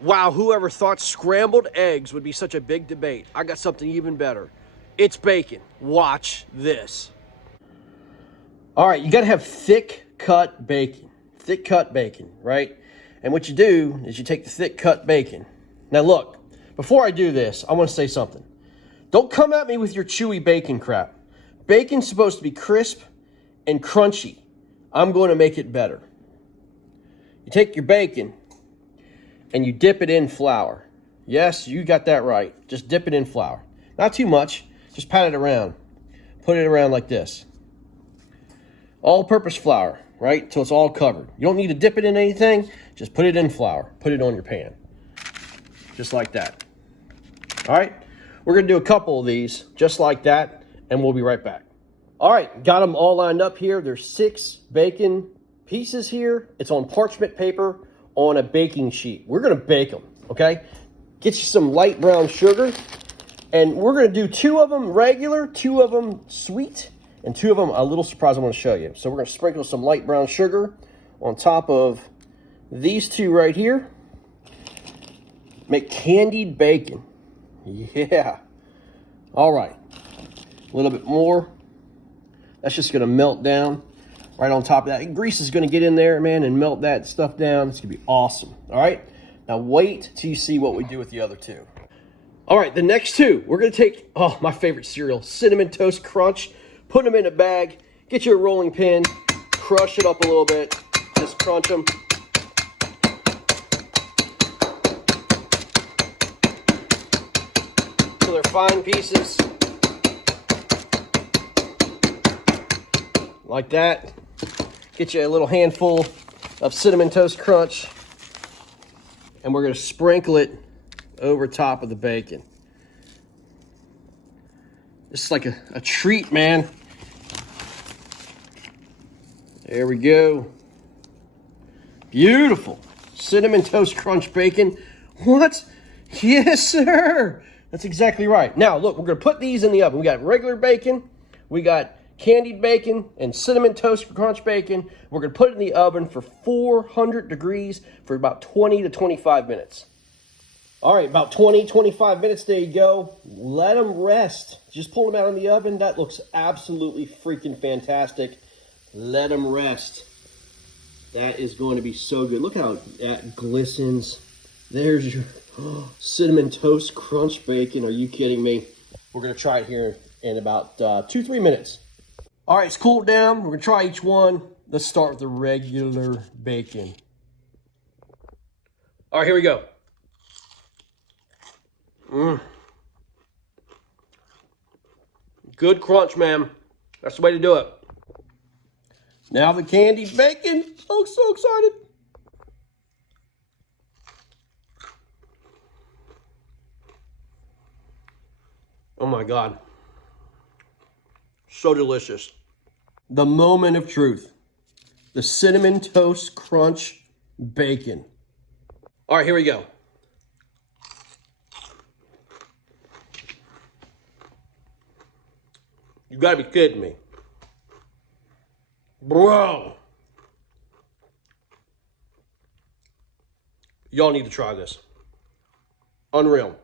Wow, whoever thought scrambled eggs would be such a big debate? I got something even better. It's bacon. Watch this. All right, you got to have thick cut bacon. Thick cut bacon, right? And what you do is you take the thick cut bacon. Now look, before I do this, I want to say something. Don't come at me with your chewy bacon crap. Bacon's supposed to be crisp and crunchy. I'm going to make it better. You take your bacon and you dip it in flour. Yes, you got that right. Just dip it in flour. Not too much. Just pat it around. Put it around like this. All-purpose flour, right? Until it's all covered. You don't need to dip it in anything. Just put it in flour. Put it on your pan. Just like that. All right? We're going to do a couple of these just like that, and we'll be right back. All right, got them all lined up here. There's 6 bacon pieces here. It's on parchment paper on a baking sheet. We're going to bake them, okay? Get you some light brown sugar, and we're going to do 2 of them regular, 2 of them sweet, and 2 of them a little surprise I'm going to show you. So we're going to sprinkle some light brown sugar on top of these 2 right here. Make candied bacon. Yeah. All right. A little bit more. That's just going to melt down right on top of that. Grease is going to get in there, man, and melt that stuff down. It's going to be awesome. All right. Now wait till you see what we do with the other 2. All right. The next 2, we're going to take, my favorite cereal, Cinnamon Toast Crunch. Put them in a bag. Get you a rolling pin. Crush it up a little bit. Just crunch them. So they're fine pieces. Like that. Get you a little handful of Cinnamon Toast Crunch. And we're going to sprinkle it over top of the bacon. This is like a treat, man. There we go. Beautiful. Cinnamon Toast Crunch bacon. What? Yes, sir. That's exactly right. Now, look, we're going to put these in the oven. We got regular bacon. We got candied bacon and Cinnamon Toast Crunch bacon. We're going to put it in the oven for 400 degrees for about 20 to 25 minutes. All right, about 20, 25 minutes. There you go. Let them rest. Just pull them out of the oven. That looks absolutely freaking fantastic. Let them rest. That is going to be so good. Look how that glistens. There's your Cinnamon Toast Crunch bacon. Are you kidding me? We're going to try it here in about 2-3 minutes. All right, it's cooled down. We're going to try each one. Let's start with the regular bacon. All right, here we go. Good crunch, man. That's the way to do it. Now the candied bacon. Oh, so excited. Oh my God. So delicious. The moment of truth. The Cinnamon Toast Crunch bacon. All right, here we go. You gotta be kidding me. Bro. Y'all need to try this. Unreal.